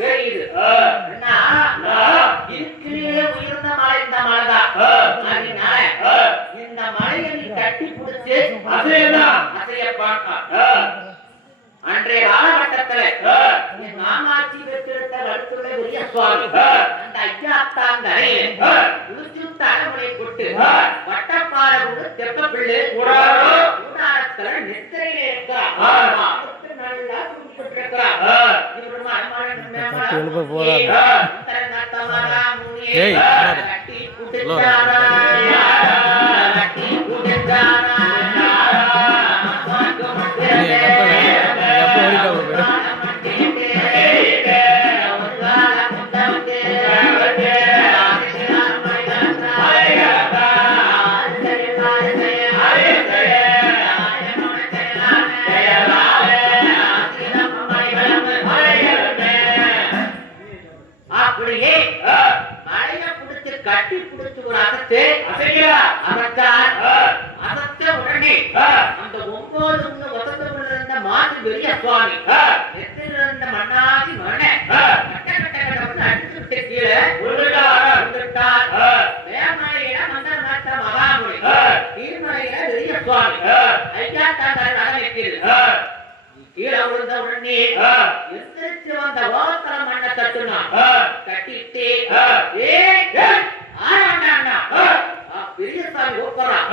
தெரியுது. இருக்கிறே உயர்ந்த மலை இந்த மலைதான். அதனால இந்த மலையை நீ கட்டி பிடிச்சு அசைய பார்க்க. அன்றைய காலகட்டத்துல என் மாமாச்சி பெற்றெடுத்த கருத்துள்ள பெரிய சுவாமி அந்த ஐயாத்தாங்கரையில் குளிச்சு தலைமுறை கொட்டு வட்டப்பாறை கொண்டு தெப்ப பிள்ளை கூடாரத்துல நித்திரையில இருக்கிறார். நல்லா குறிப்பிட்டிருக்கிறார். கட்டி குடிச்சாரா கட்டி குடிச்சாரா அப்படியே மழைய பிடிச்சு கட்டி பிடிச்சு ஒரு அசத்து அசைக்கிறார். அசத்த உடனே அந்த 9 வசந்தம் இருந்த மாசி பெரிய சுவாமி நெத்தில இருந்த மண்ணாதி மண்ணை கட்ட கட்ட கட்ட அடிச்சுட்டு கீழே விழுந்துட்டார். வேமலையில மந்த நாட்ட மகாமுனி தீர்மலையில பெரிய சுவாமி ஐயா தாண்டாரு நடக்கிறது. கீழே விழுந்த உடனே எந்திரிச்சு வந்த ஓத்தல மண்ணை தட்டுனா கட்டிட்டு பெரிய சாமி கூப்பிடுறான்.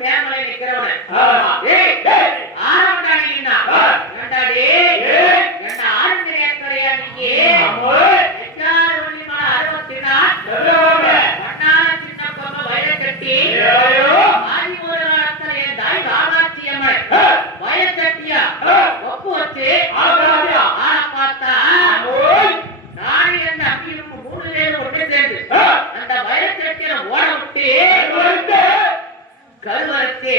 மேமலை நிக்கிறவன ஆரம்பிட்டானா என்ன ஆரஞ்சு நேக்கலையா நீங்க 64 மண்ணால சின்ன பொம்மை வய கட்டி ஆதி ஒரு காலத்துல என் தாய் காமாட்சி அம்மன் வய கட்டியா ஒப்பு வச்சு ஆள பார்த்தா நானே என்ன அப்பியும் 3 பேரும் ஒன்று சேர்ந்து அந்த வய கட்டிய ஓட விட்டு கருவறுத்து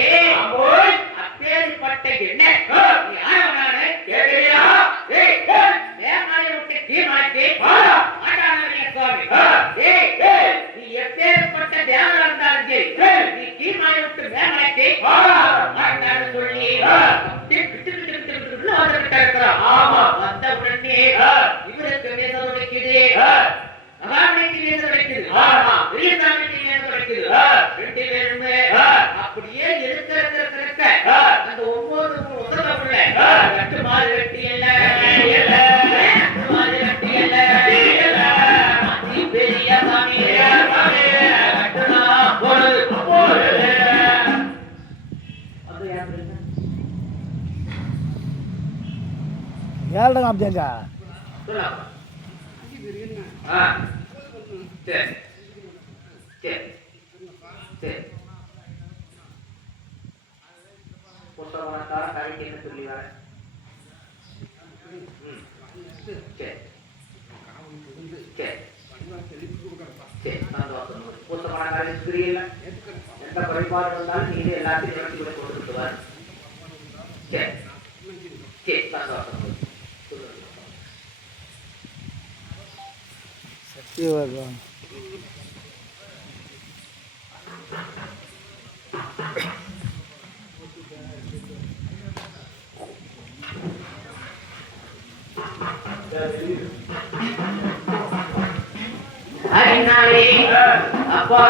அப்பேற்பட்ட என்ன நீ ஆரவனானே கேட்கலையா? வேமலையை விட்டு கீழ்மலைக்கு ஆட்டாளரிய சுவாமி நீ எப்பேற்பட்ட தேவரா இருந்தாலும் சரி நீ கீழ்மலையை விட்டு வேமலைக்கு ஆட்டாளு சொல்லி வந்த உடனே இவருக்கு மீச உடைக்குது மகாமணிக்கு மீச உடைக்குது பெரியசாமிக்கு மீச உடைக்குது. 2 பேருமே அப்படியே இருக்க அந்த 9 உதவக்குள்ள கட்டு மாறு வெட்டி இல்ல மாறு வெட்டி இல்ல பெரிய சாமி கட்டுனா போடுது ஏழு அப்படிங்க புத்தகத்தார கடைக்கு என்ன சொல்லி வர புத்தகமான புரியல எந்த குறைபாடு இருந்தாலும் நீங்க எல்லாத்தையும் நிறுத்தி கூட கொடுத்துட்டு வர சந்தோஷம் சத்தியவாதம் அப்பா